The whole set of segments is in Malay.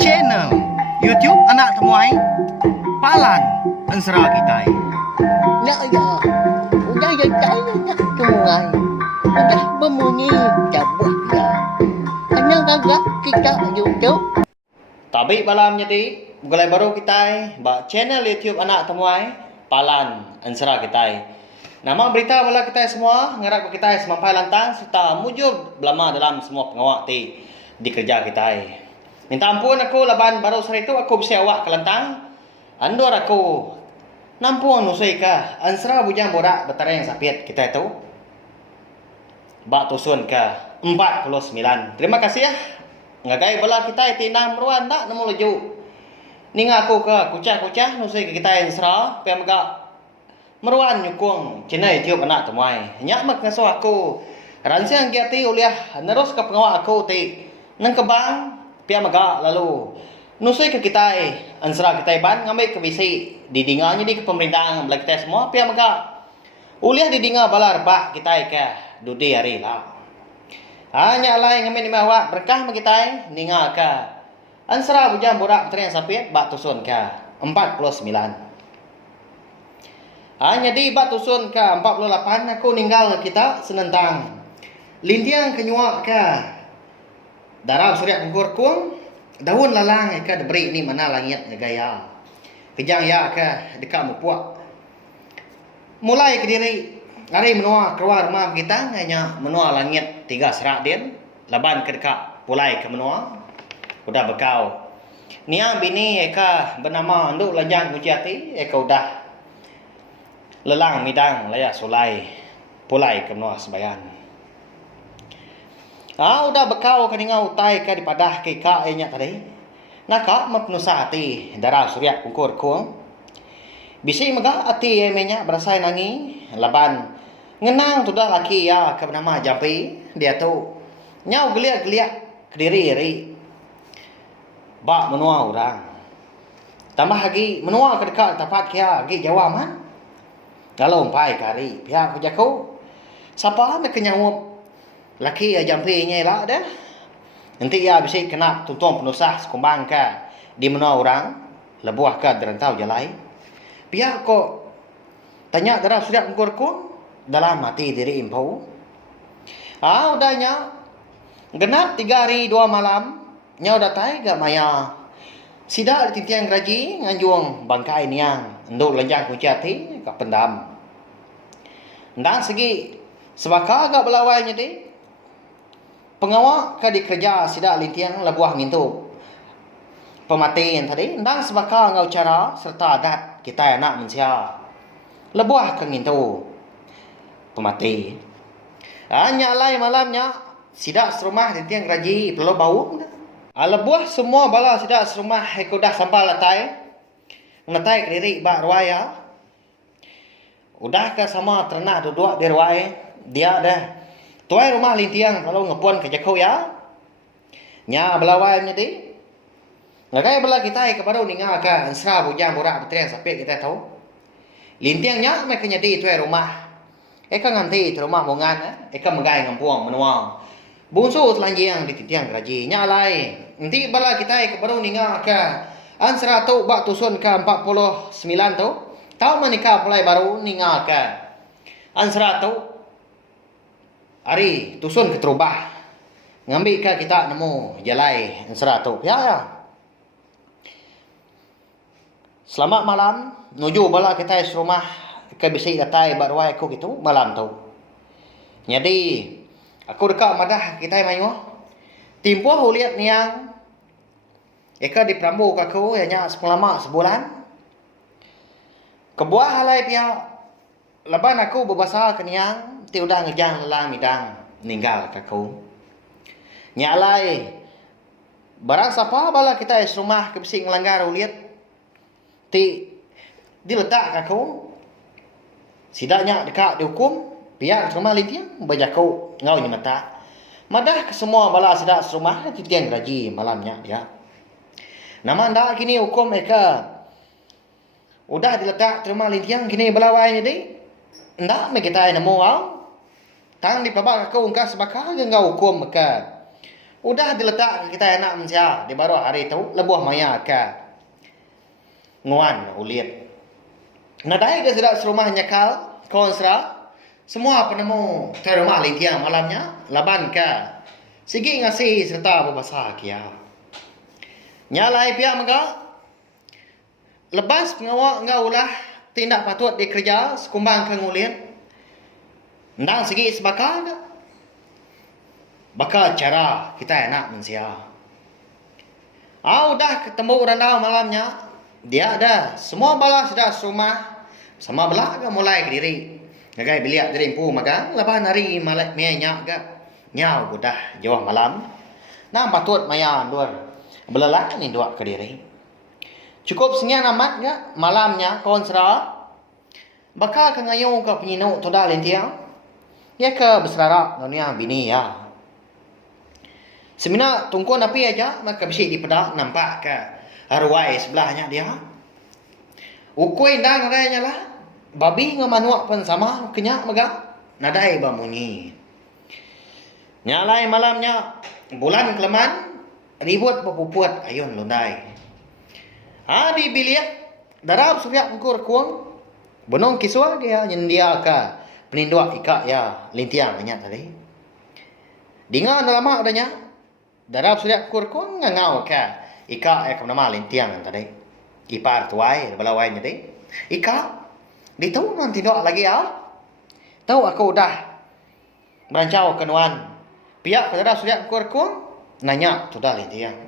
channel YouTube anak temuai Palan Ansara kita. Nak ya, udah ya saya nak tungai, udah berbunyi cabut ya. Hanya gagak kita YouTube. Tabi malamnya di mulai baru kita ba channel YouTube anak temuai Palan Ansara kita. Nama berita bala kita semua ngarap kita semampai lantang serta mujub belama dalam semua pengawak di kerja kita. Minta ampun aku laban baru sore itu aku bisa awak ke lantang. Andor aku nampung nusui ka Ansara bujang borak betarang sapit kita itu. Bak tusun ke 49. Terima kasih ya. Ngagai bala kita itu 6 ruan tak nemu leju. Ninga aku ke kucah-kucah nusui ke kita Ansara pe maga meruan nyukung cina tiup anak temuai. Nyak mak ngaso aku. Rancang kiati uliah nerus ke pengawak aku ti nang kebang pia maga lalu nusui ke kita Ansara kita ban ngambil ke bisi didinganya di ke pemerintahan bala kita semua pia maga uliah didinga balar pak kita ke dudi hari lah. Hanya lain ngambil ni awak berkah mak kita ninga ke Ansara bujang borak terang sapit bak tusun ke 49. Hanya di batusun ke 48 aku ninggal kita senentang lintiang kenyuak ke darab surya kengkur kung daun lalang ke debri ni mana langit gaya kejang ya ke dekat mupuak mulai ke diri hari menua keluar rumah kita hanya menua langit 3 serak din laban ke dekat pulai ke menua udah bekau niang bini eka bernama nduk lanjang kuciati eka udah lelang midang layak sulai pulai ke menua sebayan. Udah bekau ke ningau utai ke dipadah ke ka enya tadi. Naka mapnusa ati darah surya kungkur kuang. Bisi maga ati emenya berasai nangi laban ngenang tudah laki ya ke bernama Jampi dia tu nyau geliak-geliak ke diri ri. Bak menua orang. Tambah lagi menua ke dekat tempat kia lagi Jawa man. Kalau umpai kari pihak kujaku siapa nak kenyawup laki jampi nya lah dah nanti ya bisa kena tuntung penusah sekumbang ka di mana orang lebuah ka derantau jalai pihak kok tanya darah sudah ngurku dalam hati diri impau udahnya genap 3 hari 2 malam nya udah tai gak maya sidak dititiang raji nganjuang bangkai niang nduk lenjang kucati ka pendam. Ndang segi sebaka agak belawainya di pengawak ka dikerja sidak lintiang labuah ngintu pematiin tadi ndang sebaka ngau cara serta adat kita anak manusia labuah ka ngintu pemati hanya lai malamnya sidak serumah lintiang raji perlu bau lebuah semua bala sidak serumah ikudah sampal latai ngatai ke diri bak ruaya udah ke sama ternak duduk di ruaya dia dah tuai rumah lintiang kalau ngepon ke jakau ya nya belawai di ngagai bala kita ke baru ninga ka Ansara bujang borak betriang sapit kita tahu lintiang nya mai ke nyadi tuai rumah eka nganti rumah mongan eka megai ngampuang menua bungsu telanjang di titiang raji nya lai nanti bala kita ke baru ninga ka Ansara tu bak tusun ke 49 tu tahu menikah mulai baru ninga ke Ansara tu hari tusun ke terubah ngambil ke kita nemu jalai Ansara tu ya selamat malam nuju bala kita serumah ke bisi datai barwai aku gitu malam tu jadi aku dekat madah kita mayu timpuh lihat niang eka di Prambu kaku hanya sepulama sebulan. Kebuah halai pihak leban aku berbahasa keniang ti udah ngejang lelang midang ninggal kaku. Nyalai barang siapa bala kita rumah ke bisi ngelanggar uliat ti diletak kaku. Sidaknya dekat dihukum pihak rumah lintiang bajaku ngau nyemata. Madah ke semua bala sidak rumah titiang gaji malamnya dia. Nama anda kini hukum mereka udah diletak terima lintiang kini belawai ni ndak me kita nemu au tang di babak aku ungkas bakal ngau hukum mereka Udah diletak kita enak mensia di baru hari itu lebuh maya ka nguan ulit. Nadai ke tidak serumah nyakal konsra semua penemu terumah lintiang malamnya laban ka sigi ngasih serta berbahasa kia. Nyalai pihak mega lepas pengawak engkau ulah tindak patut dikerja sekumbang ke ngulit. Ndang segi sebakar ke? Bakal cara kita enak mensia. Udah ketemu randau malamnya. Dia ada. Semua bala sudah rumah. Sama belah ke mulai ke diri. Ngagai biliak diri empu magang. Lepas hari malak mianya ke. Nyau udah jauh malam. Nah patut maya andur. Belalah ni dua ke diri. Cukup sekian amat ke malamnya kawan serah. Bakal ke ngayung ke penyinuk toda lentiang. Ya ke berserarak dunia bini ya. Semina tungkun api aja maka bisi di pedak nampak ke arwai sebelahnya dia. Ukui ndang nadainya lah. Babi ngamanuak pun sama kenyak mega. Nadai bamunyi. Nyalai malamnya bulan keleman ribut berpuput ayun lundai. Di bilik darab surya ngkur kuang. Benong kiswa dia nyendia ke penindua ikak ya lintiang banyak tadi. Dinga lama adanya. Darab sudah kurkun ngangau ka ika ke nama lintiang tadi. Ipar tuai belawai tadi. Ika ditahu nanti doa lagi ya. Tahu aku udah berancau kenuan. Pihak darab sudah kurkun nanya tu dah lintiang.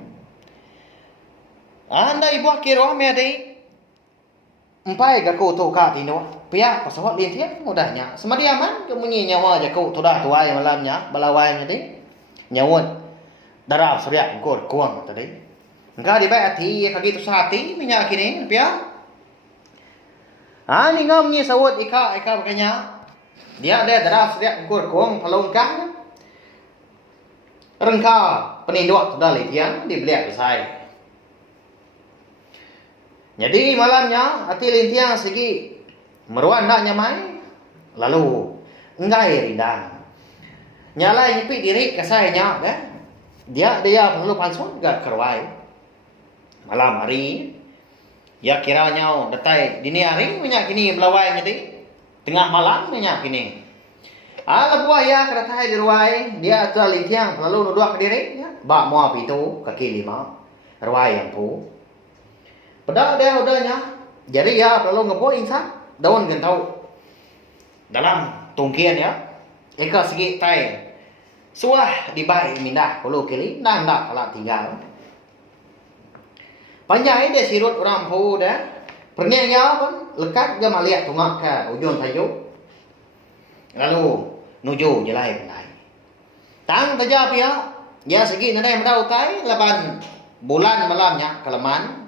Anda ibu kira tadi. Empai gaku tu ka tino. Pihak pesawat lintiang mudahnya. Semadiaman kemunyi nyawa jaku tu dah tuai malamnya belawai tadi. Nyawut darab surya ngkur kuang tadi. Enggak di baik hati kaki tu sehati minyak kini pia. Ni ngam ni sawut ika bakanya. Dia ada darab surya ngkur kuang palung kang. Rengka peninduk tu dah litian dibeliak besai. Jadi malamnya hati lintiang segi meruan nak nyamai lalu engai rindang. Nyalai nyepi diri kasainya dah. Dia perlu pansun gak kerwai. Malam hari ya kiranya detai dini hari minyak kini belawai jadi tengah malam minyak kini. Lebuah ya kedatai di ruai dia tu lintiang lalu nudua ke diri ya. Bak mua pitu kaki 5 ruai yang pu. Pedak dia udahnya. Jadi ya perlu ngebuat insan daun gentau dalam tungkian ya. Eka segi tai suah dibaik mindah kalau kili nang dak kalau tinggal. Panjang dia sirut orang pu dah. Pernyanya pun lekat ke maliak tungak ke ujung tajuk. Lalu nuju jelai pendai. Tang tajap ya. Ya segi nadai medau tai laban bulan malamnya keleman.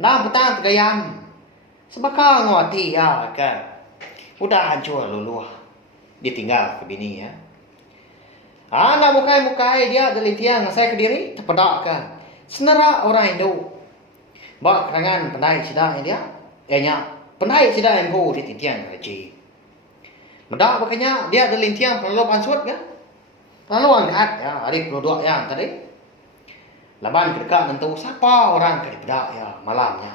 Dah petang tegayam. Sebakar ngoti ya ke. Udah hancur luluh. Ditinggal ke bini ya. Nak mukai dia dari tiang saya ke diri terpedak ke. Senera orang Hindu. Bak kerangan pendai sidang dia. Ianya pendai sidang yang bu di tiang haji. Medak makanya dia dari tiang perlu pansut ke. Lalu angkat ya hari produk yang tadi. Laban kedekat tentu siapa orang ke pedak ya malamnya.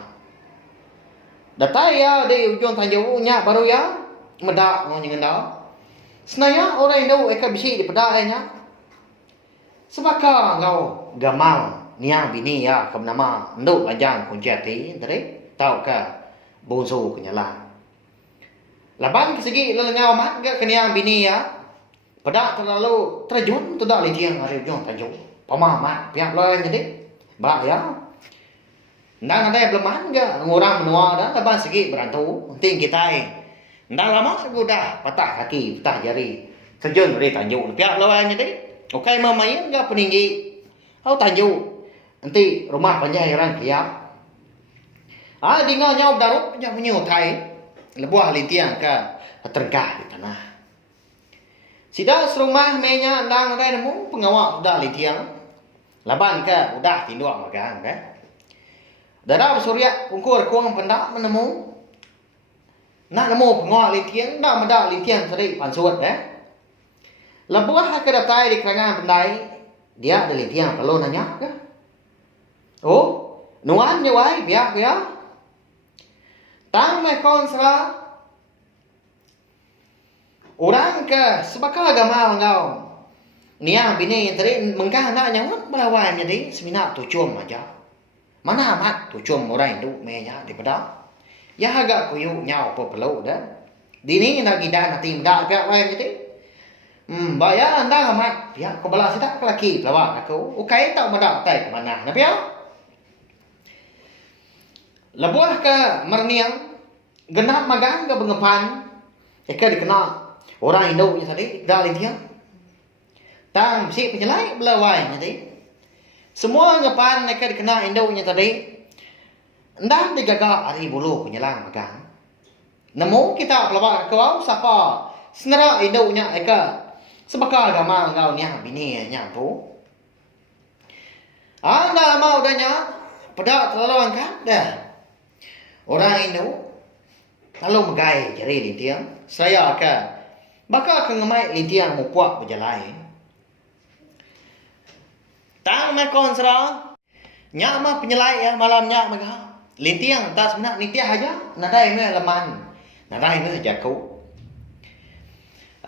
Datai ya di ujung tanjungnya baru ya medak ngonyeng dah. Senaya orang Indo eka bisi di pedainya. Sebaka engkau gamal niang bini ya ke nama nduk lanjang kunjati tadi tahu ke bonsu kenyalan. Laban segi lelengau mat ke keniang bini ya. Pedak terlalu terjun tu dak litiang hari ujung tanjung. Pemamat pihak lain jadi. Bak ya. Ndang ada beleman ke ngurang menua dah laban segi berantu penting kita Ndak lama sudah patah kaki, patah jari. Terjun dari tanjung. Pihak lawan jadi. Okey memain enggak peninggi. Tanjung. Nanti rumah panjang orang kiap. Dengar nyau daruk punya menyutai. Lebuah lintiang ke tergah di tanah. Sida serumah menya ndang ada nemu pengawak udah lintiang. Laban ke udah tinduk magang ke. Darab surya pungkur kuang pendak menemu. Nak nemu pengawak lintiang, nak medak lintiang tadi pansut Lebuah ke datai di kerangan pendai. Dia dari tiang kalau nanya ke. Oh, nuan như vậy, biar biar. Tang me konsra. Orang ke sebaka agama engkau. Niang bini tadi mengkah nak nyawa melawan jadi semina tucum aja. Mana amat tucum orang itu menya di pedang. Ya agak kuyu nyau popelo dah. Dini nak gida nak tim dak agak lain jadi. Bayar anda amat. Ya kau balas tidak laki lawan aku. Ukai tak madak tai ke mana. Nabi ya. Lebuah ke merniang genap magang ke bengepan. Eka dikenal orang Indo ni tadi dah lintiang. Tang si penjelai belawai tadi. Semua ngepan eka dikenal Indo ni tadi. Ndak digaga hari bulu penyelang magang. Nemu kita pelawak kau siapa? Senera Indo nya eka sebaka agama engkau ni bini nya tu. Anda mau danya pada terlalu angkat dah. Orang Indo lalu megai jari lintiang. Saya akan bakal kengemai lintiang mupuak berjalai. Tang me konsra nyak mah penyelai ya malam nyak mega. Lintiang tak sebenar nitiah aja nadai me leman. Nadai me jaku.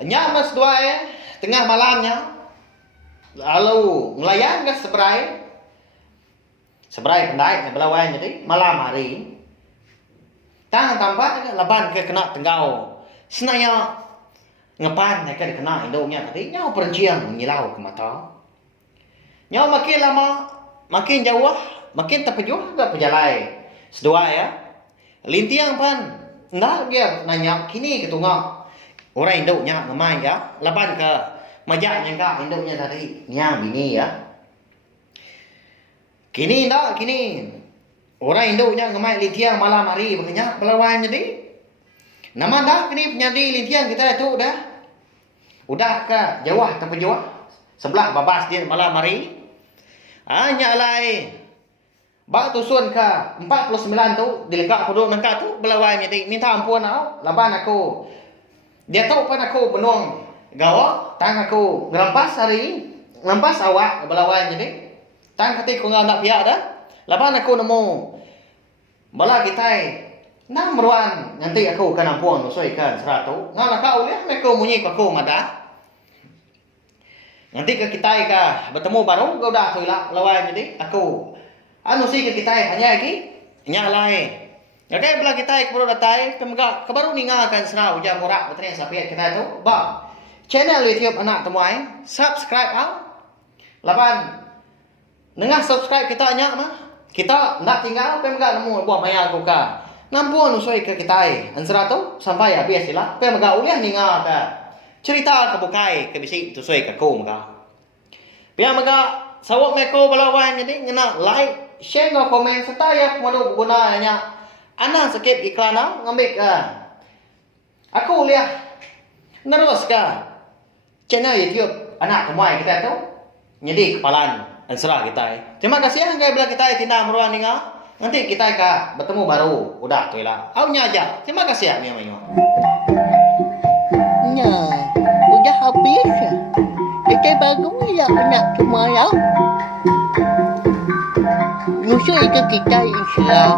Nyak mas dua tengah malamnya lalu ngelayan ke seberai. Seberai pendai belawan jadi malam hari. Tang tampak laban ke kena tenggau. Senaya ngepan ke kena Indonya tadi nyau perenciang menyilau ke mata. Nyau makin lama makin jauh makin terpejuh ke pejalai. Sedua ya. Lintiang pan ndak dia nanya kini ketunggak. Orang Indonya ngemai ya. Laban ke majaknya ka Indonya tadi nyang bini ya. Kini ndak kini. Orang Indo-nya ngemai lintiang malam hari banyak pelawan jadi. Nama dah kini penyadi lintiang kita itu dah. Udah ke jauh tempat jauh. Sebelah babas dia malam hari. Hanya alai. Bak tusun ke 49 tu dilengkap kodok nangka tu pelawan jadi minta ampun aku. Laban aku. Dia tahu pan aku benuang gawa tang aku ngerampas hari. Ngerampas awak pelawan jadi. Tang kata aku nak pihak dah. Laban aku nemu bala kita nang meruan nanti aku akan ampun usai kan 100 ngana kau lihat aku munyi aku mada nanti ke kita ka bertemu baru kau dah tuila lawan jadi aku anu si ke kita hanya lagi nyalai okay bala kita ke baru datai kemuga ke baru ninga kan serau jam morak betulnya sampai kita tu ba channel YouTube anak temuai subscribe laban nengah subscribe kita nyak mah kita nak tinggal pe megak nemu buah maya aku ka. Nampun usai ke kita ansra tu sampai habis sila. Pe megak uliah ninga ka. Cerita ke bukai ke bisi tu usai ke ko megak. Pe megak sawak meko balawan jadi ngena like, share no komen serta ya modu guna nya. Ana skip iklan ngambil ka. Aku uliah nerus ka. Channel YouTube anak temuai kita tu. Jadi kepalan ansra kita. Terima kasih yang bila kita tindak meruan ninga. Nanti kita bertemu baru. Udah tu lah. Aunya aja. Terima kasih ya Mio. Nah, udah habis. Kita baru ya anak semua ya. Musuh itu kita insya